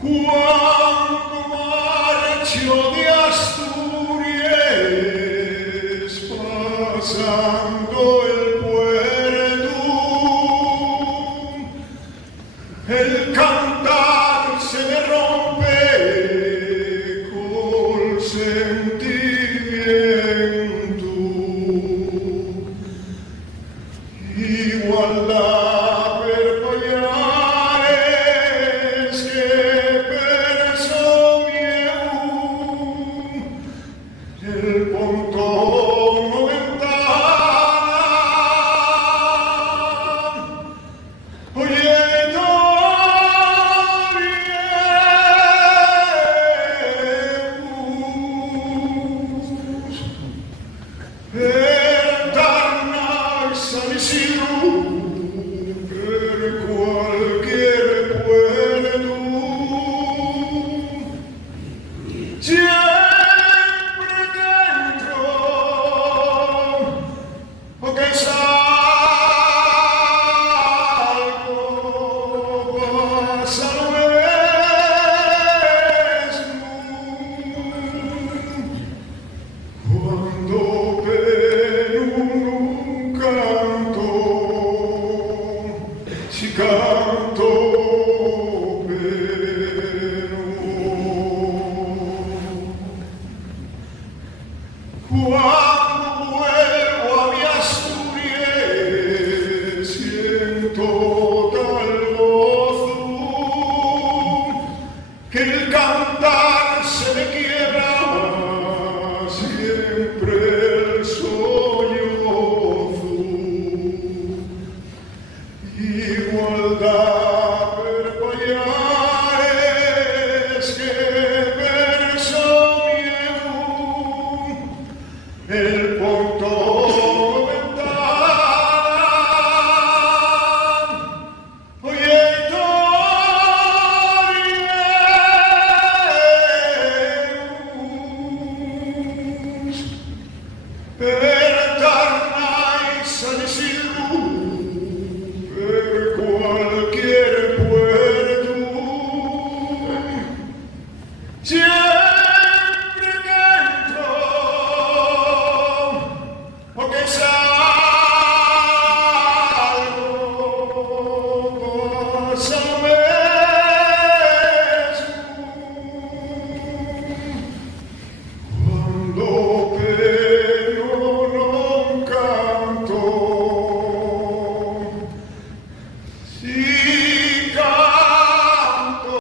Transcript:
Cuando marcho de Asturias, pasando el puerto, el cantar se me rompe con sentimiento. Igual la vergollares que perso el pontón no ventana. Oye, San Isidro, per cualquier puerto, siempre que entro, o que salgo, pasa lo mismo. Cuando si canto pero cuando vuelvo a mi Asturias siento tal gozo que